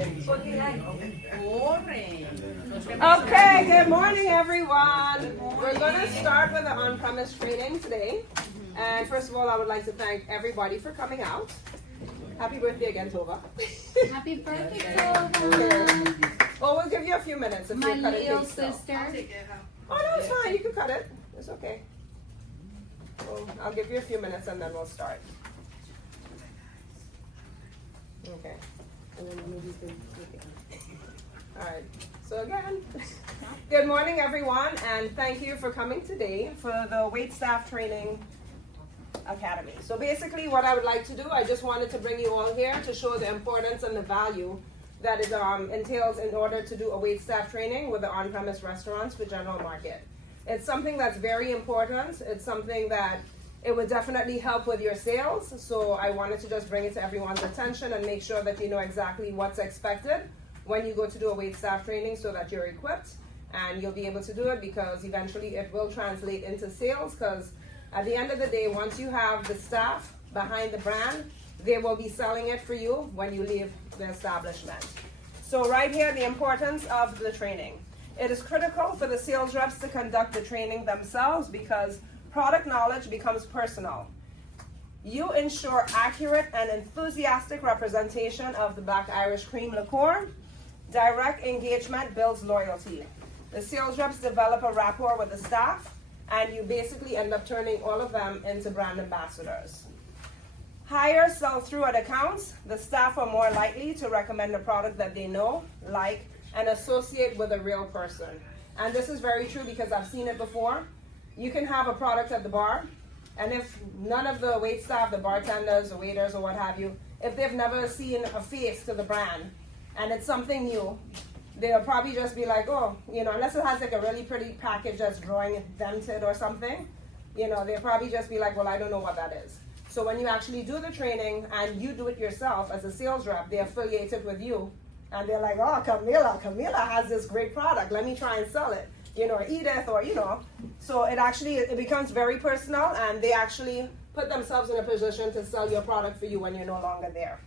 Okay, good morning everyone. We're going to start with the on-premise training today. And first of all, I would like to thank everybody for coming out. Happy birthday again, Tova. Happy birthday, Tova. Well, we'll give you a few minutes if My you're cutting little things slow. sister. Oh, no, it's fine. You can cut it. It's okay. Well, I'll give you a few minutes and then we'll start. Okay. And then maybe all right. So again, good morning everyone, and thank you for coming today for the Waitstaff Training Academy. So basically what I would like to do, I just wanted to bring you all here to show the importance and the value that it entails in order to do a waitstaff training with the on-premise restaurants for general market. It's something that's very important. It's something that it would definitely help with your sales. So I wanted to just bring it to everyone's attention and make sure that you know exactly what's expected when you go to do a waitstaff training so that you're equipped and you'll be able to do it, because eventually it will translate into sales, because at the end of the day, once you have the staff behind the brand, they will be selling it for you when you leave the establishment. So right here, the importance of the training. It is critical for the sales reps to conduct the training themselves because product knowledge becomes personal. You ensure accurate and enthusiastic representation of the Black Irish Cream liqueur. Direct engagement builds loyalty. The sales reps develop a rapport with the staff, and you basically end up turning all of them into brand ambassadors. Higher sell-through at accounts. The staff are more likely to recommend a product that they know, like, and associate with a real person. And this is very true because I've seen it before. You can have a product at the bar, and if none of the waitstaff, the bartenders, the waiters, or what have you, if they've never seen a face to the brand, and it's something new, they'll probably just be like, oh, you know, unless it has like a really pretty package that's drawing dented or something, you know, they'll probably just be like, well, I don't know what that is. So when you actually do the training and you do it yourself as a sales rep, they're affiliated with you, and they're like, oh, Camila has this great product, let me try and sell it, you know, or Edith, or, you know. So it becomes very personal, and they actually put themselves in a position to sell your product for you when you're no longer there.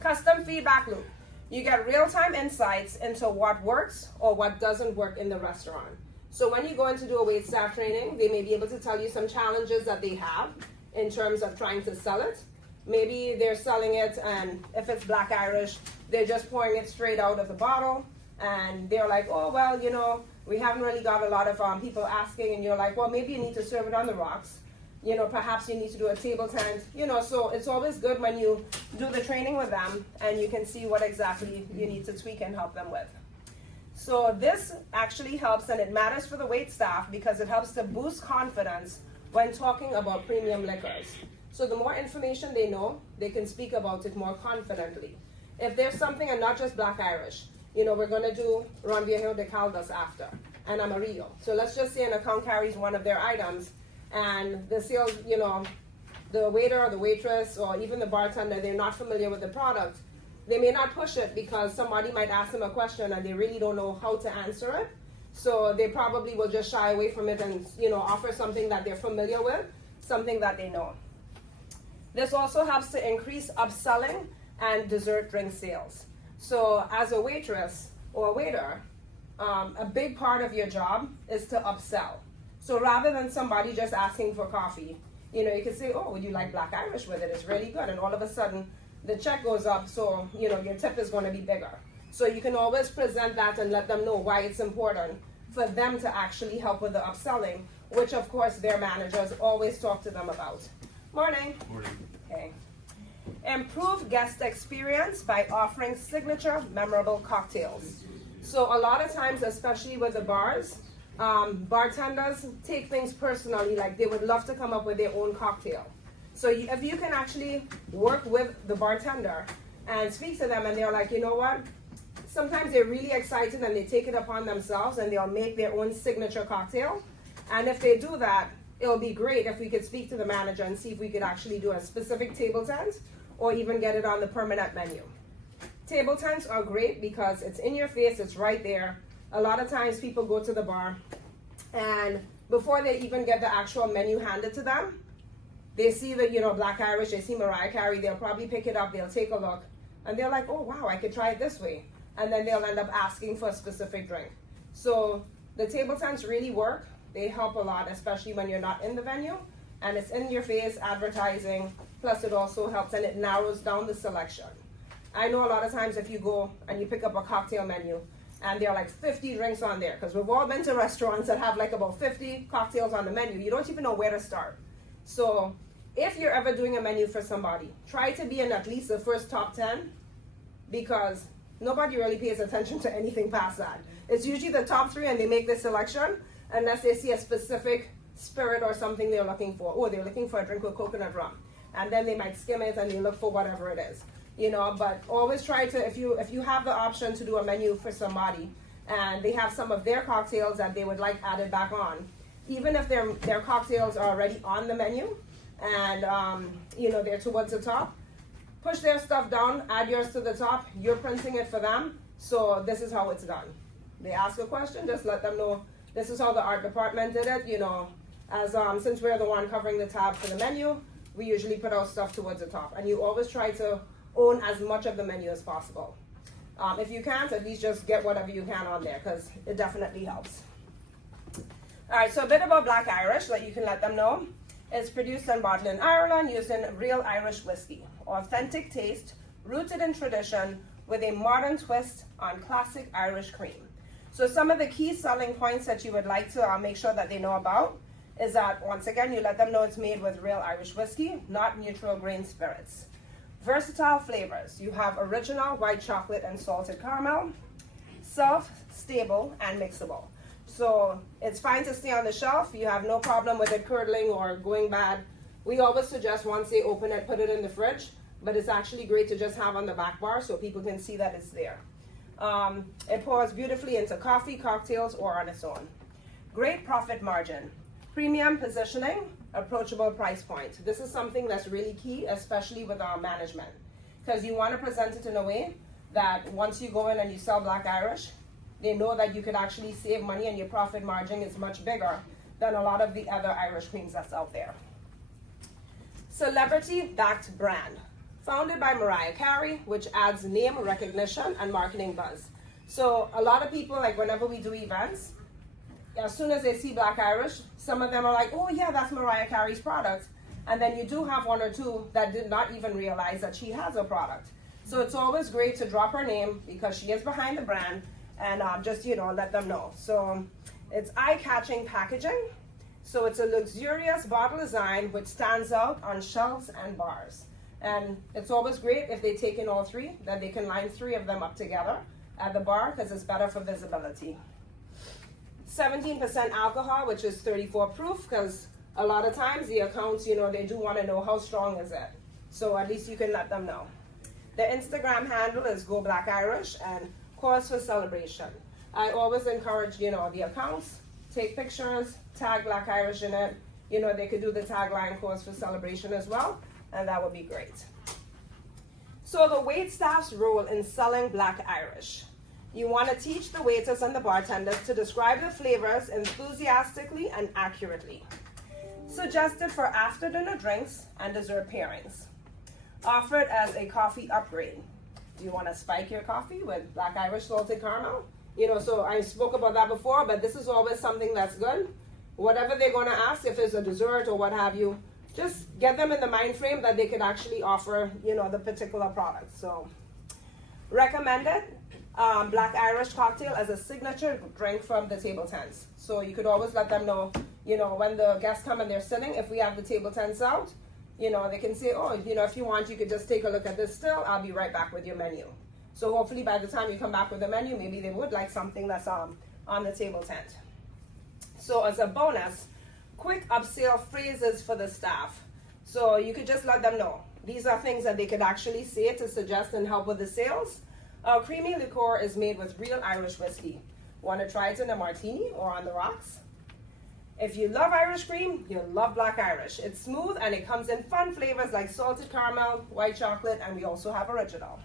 Custom feedback loop. You get real-time insights into what works or what doesn't work in the restaurant. So when you go in to do a waitstaff training, they may be able to tell you some challenges that they have in terms of trying to sell it. Maybe they're selling it, and if it's Black Irish, they're just pouring it straight out of the bottle, and they're like, oh, well, you know, we haven't really got a lot of people asking, and you're like, well, maybe you need to serve it on the rocks. You know, perhaps you need to do a table tent, you know, so it's always good when you do the training with them and you can see what exactly you need to tweak and help them with. So this actually helps, and it matters for the waitstaff because it helps to boost confidence when talking about premium liquors. So the more information they know, they can speak about it more confidently. If there's something, and not just Black Irish, you know, we're going to do Ron Viejo de Caldas after, and Amarillo. So let's just say an account carries one of their items, and the sales, you know, the waiter or the waitress or even the bartender, they're not familiar with the product. They may not push it because somebody might ask them a question and they really don't know how to answer it. So they probably will just shy away from it and, you know, offer something that they're familiar with, something that they know. This also helps to increase upselling and dessert drink sales. So as a waitress or a waiter, a big part of your job is to upsell. So rather than somebody just asking for coffee, you know, you could say, oh, would you like Black Irish with it? It's really good. And all of a sudden, the check goes up, so, you know, your tip is going to be bigger. So you can always present that and let them know why it's important for them to actually help with the upselling, which, of course, their managers always talk to them about. Morning. Morning. Okay. Improve guest experience by offering signature memorable cocktails. So a lot of times, especially with the bars, bartenders take things personally, like they would love to come up with their own cocktail. So if you can actually work with the bartender and speak to them, and they're like, you know what, sometimes they're really excited and they take it upon themselves and they'll make their own signature cocktail. And if they do that, it'll be great if we could speak to the manager and see if we could actually do a specific table tent or even get it on the permanent menu. Table tents are great because it's in your face, it's right there. A lot of times people go to the bar and before they even get the actual menu handed to them, they see the, Black Irish, they see Mariah Carey, they'll probably pick it up, they'll take a look, and they're like, oh wow, I could try it this way. And then they'll end up asking for a specific drink. So the table tents really work. They help a lot, especially when you're not in the venue, and it's in your face advertising, plus it also helps and it narrows down the selection. I know a lot of times if you go and you pick up a cocktail menu and there are like 50 drinks on there, because we've all been to restaurants that have like about 50 cocktails on the menu, you don't even know where to start. So if you're ever doing a menu for somebody, try to be in at least the first top 10, because nobody really pays attention to anything past that. It's usually the top 3 and they make the selection unless they see a specific spirit or something they're looking for. Oh, they're looking for a drink with coconut rum. And then they might skim it and they look for whatever it is. You know, but always try to, if you have the option to do a menu for somebody and they have some of their cocktails that they would like added back on, even if their cocktails are already on the menu and you know, they're towards the top, push their stuff down, add yours to the top, you're printing it for them, so this is how it's done. They ask a question, just let them know this is how the art department did it, you know, as since we're the one covering the tab for the menu, we usually put our stuff towards the top, and you always try to own as much of the menu as possible. If you can't, at least just get whatever you can on there, because it definitely helps. All right, so a bit about Black Irish that you can let them know. It's produced and bottled in Ireland using real Irish whiskey. Authentic taste, rooted in tradition, with a modern twist on classic Irish cream. So some of the key selling points that you would like to make sure that they know about is that, once again, you let them know it's made with real Irish whiskey, not neutral grain spirits. Versatile flavors. You have original white chocolate and salted caramel, self-stable and mixable. So it's fine to stay on the shelf. You have no problem with it curdling or going bad. We always suggest once they open it, put it in the fridge, but it's actually great to just have on the back bar so people can see that it's there. It pours beautifully into coffee, cocktails, or on its own. Great profit margin. Premium positioning, approachable price point. This is something that's really key, especially with our management, because you want to present it in a way that once you go in and you sell Black Irish, they know that you could actually save money and your profit margin is much bigger than a lot of the other Irish creams that's out there. Celebrity-backed brand. Founded by Mariah Carey, which adds name recognition and marketing buzz. So a lot of people, like whenever we do events, as soon as they see Black Irish, some of them are like, oh yeah, that's Mariah Carey's product. And then you do have one or two that did not even realize that she has a product. So it's always great to drop her name because she is behind the brand and just, you know, let them know. So it's eye-catching packaging. So it's a luxurious bottle design which stands out on shelves and bars. And it's always great if they take in all 3, that they can line 3 of them up together at the bar because it's better for visibility. 17% alcohol, which is 34 proof, because a lot of times the accounts, you know, they do want to know how strong is it. So at least you can let them know. The Instagram handle is Go Black Irish and Cause for Celebration. I always encourage, you know, the accounts, take pictures, tag Black Irish in it. You know, they could do the tagline Cause for Celebration as well, and that would be great. So the waitstaff's role in selling Black Irish. You want to teach the waiters and the bartenders to describe the flavors enthusiastically and accurately. Suggested for after dinner drinks and dessert pairings. Offered as a coffee upgrade. Do you want to spike your coffee with Black Irish salted caramel? You know, so I spoke about that before, but this is always something that's good. Whatever they're going to ask, if it's a dessert or what have you, just get them in the mind frame that they could actually offer, you know, the particular product. So, recommended Black Irish cocktail as a signature drink from the table tents. So you could always let them know, you know, when the guests come and they're sitting, if we have the table tents out, you know, they can say, oh, you know, if you want, you could just take a look at this still. I'll be right back with your menu. So hopefully by the time you come back with the menu, maybe they would like something that's on the table tent. So as a bonus, quick upsell phrases for the staff. So you could just let them know. These are things that they could actually say to suggest and help with the sales. Creamy liqueur is made with real Irish whiskey. Want to try it in a martini or on the rocks? If you love Irish cream, you'll love Black Irish. It's smooth and it comes in fun flavors like salted caramel, white chocolate, and we also have original.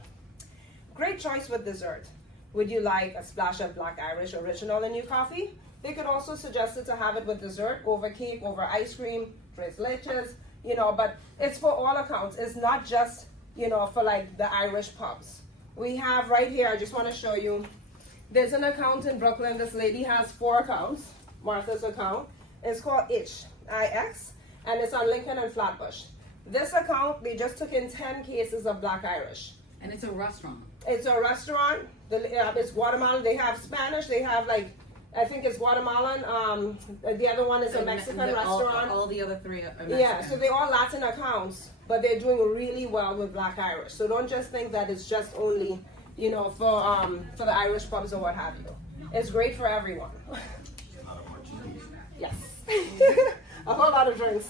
Great choice with dessert. Would you like a splash of Black Irish original in your coffee? They could also suggest it to have it with dessert, over cake, over ice cream, tres leches, you know, but it's for all accounts. It's not just for like the Irish pubs. We have right here, I just want to show you, there's an account in Brooklyn. This lady has 4 accounts, Martha's account. It's called Ix, and it's on Lincoln and Flatbush. This account, they just took in 10 cases of Black Irish. And it's a restaurant. It's a restaurant. It's Guatemalan. They have Spanish. They have like, I think it's Guatemalan. The other one is a Mexican restaurant. All the other 3 are Mexican. Yeah, so they're all Latin accounts, but they're doing really well with Black Irish. So don't just think that it's just only, for the Irish pubs or what have you. It's great for everyone. Yes. A whole lot of drinks.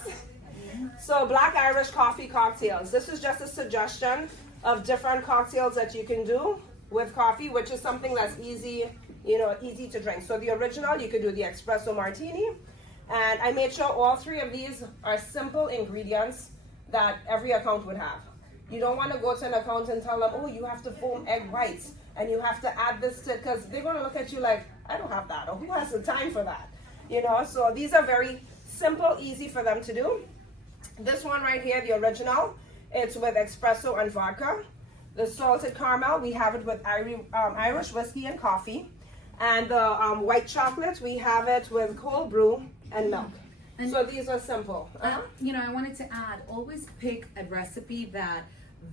So Black Irish coffee cocktails. This is just a suggestion of different cocktails that you can do with coffee, which is something that's easy, easy to drink. So the original, you could do the espresso martini. And I made sure all 3 of these are simple ingredients that every account would have. You don't want to go to an account and tell them, oh, you have to foam egg whites and you have to add this to, because they're going to look at you like, I don't have that, or who has the time for that? So these are very simple, easy for them to do. This one right here, the original, it's with espresso and vodka. The salted caramel, we have it with Irish whiskey and coffee. And the white chocolate, we have it with cold brew and milk. And so these are simple. I wanted to add, always pick a recipe that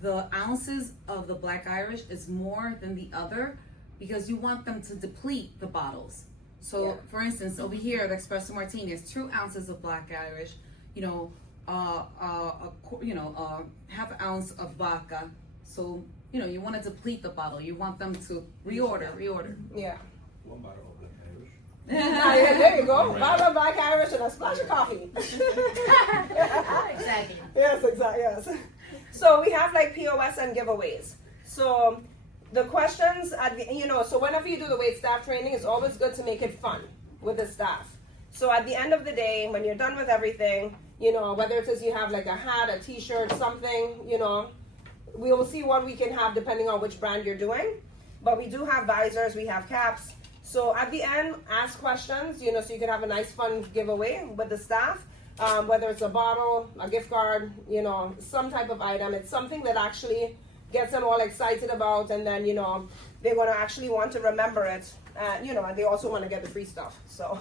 the ounces of the Black Irish is more than the other, because you want them to deplete the bottles. So, for instance, over here, the espresso martini is 2 ounces of Black Irish, half ounce of vodka. So, you want to deplete the bottle. You want them to reorder. Yeah. 1 bottle of Black Irish. Yeah, there you go. Bottle of Black Irish and a splash of coffee. Exactly. Yes, exactly. Yes. So we have like POS and giveaways. So the questions, so whenever you do the Waitstaff training, it's always good to make it fun with the staff. So at the end of the day, when you're done with everything, whether it is you have like a hat, a t-shirt, something, we will see what we can have depending on which brand you're doing. But we do have visors, we have caps. So at the end, ask questions, so you can have a nice fun giveaway with the staff. Whether it's a bottle, a gift card, some type of item. It's something that actually gets them all excited about, and then, they're going to actually want to remember it. And they also want to get the free stuff. So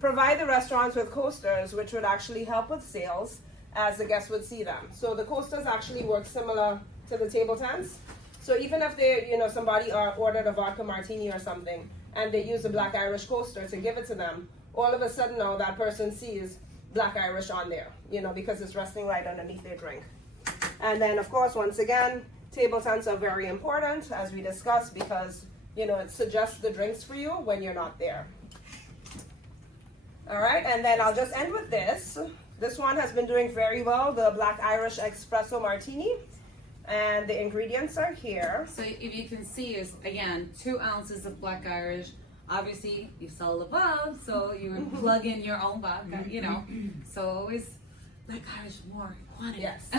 provide the restaurants with coasters, which would actually help with sales as the guests would see them. So the coasters actually work similar to the table tents. So even if they, somebody ordered a vodka martini or something, and they use a Black Irish coaster to give it to them, all of a sudden now that person sees Black Irish on there, because it's resting right underneath their drink. And then, of course, once again, table tents are very important, as we discussed, because, it suggests the drinks for you when you're not there. All right, and then I'll just end with this. This one has been doing very well, the Black Irish Espresso Martini. And the ingredients are here. So if you can see, is again 2 ounces of Black Irish. Obviously, you sell the bulb, so you would plug in your own vodka, So always Black Irish more quantity. Yes.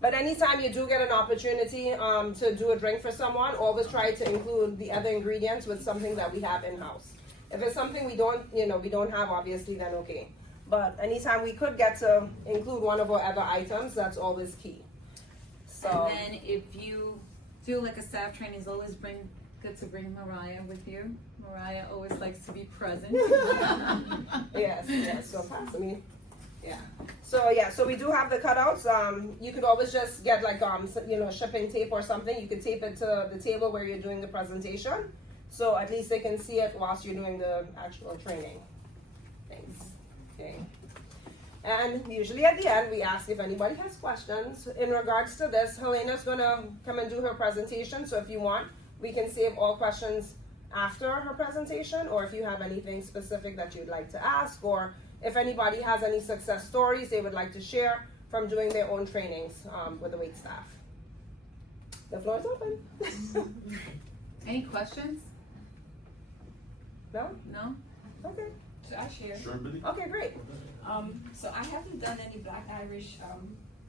But anytime you do get an opportunity to do a drink for someone, always try to include the other ingredients with something that we have in house. If it's something we don't have, obviously, then okay. But anytime we could get to include one of our other items, that's always key. So, and then if you do like a staff training, it's always good to bring Mariah with you. Mariah always likes to be present. yes. So pass me. Yeah. So we do have the cutouts. You could always just get like shipping tape or something. You could tape it to the table where you're doing the presentation, so at least they can see it whilst you're doing the actual training. Thanks. Okay. And usually at the end, we ask if anybody has questions. In regards to this, Helena's going to come and do her presentation. So if you want, we can save all questions after her presentation, or if you have anything specific that you'd like to ask, or if anybody has any success stories they would like to share from doing their own trainings with the Waitstaff. The floor is open. Any questions? No? No? Okay. Should I share? Sure, Billy. Okay, great. So I haven't done any Black Irish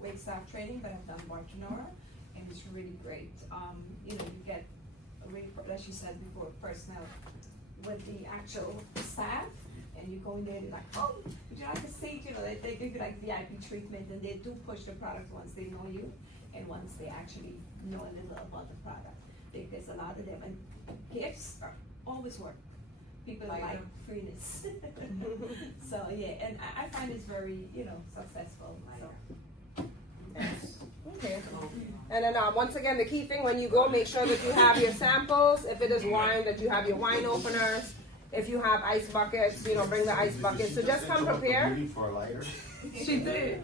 Waitstaff training, but I've done Bartonora, and it's really great. You get a really, as you said before, personnel with the actual staff, and you go in there and you're like, oh, would you like a seat? They give you like VIP treatment, and they do push the product once they know you. and once they actually know a little about the product. Because a lot of them, and gifts always work. People like freeness. So yeah, and I find it's very, successful, so. Okay. And then once again, the key thing when you go, make sure that you have your samples. If it is wine, that you have your wine openers. If you have ice buckets, bring the ice buckets. So just come prepared. For a lighter? She did.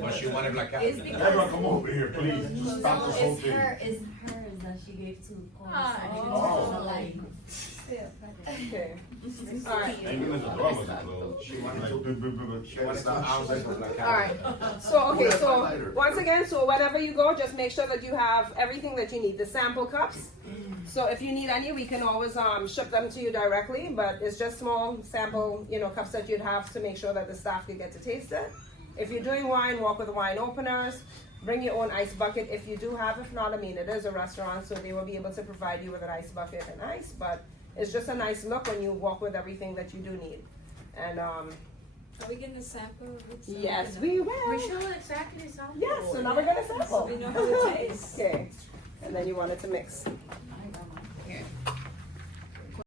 Well, she wanted black out. It's because- Everyone come over here, please. Just stop this whole It's thing. hers that she gave to Cole. Oh. Okay. All right. Thank goodness the door wasn't closed. She wanted two ounces of black out. All right. So once again, so whenever you go, just make sure that you have everything that you need. The sample cups. So if you need any, we can always ship them to you directly, but it's just small sample, cups that you'd have to make sure that the staff can get to taste it. If you're doing wine, walk with wine openers. Bring your own ice bucket if you do have. If not, it is a restaurant, so they will be able to provide you with an ice bucket and ice, but it's just a nice look when you walk with everything that you do need. And Are we getting a sample? yes, we will. We show exactly something. Yes, so now we're gonna So sample. we know how it tastes. Okay, and then you want it to mix. Here.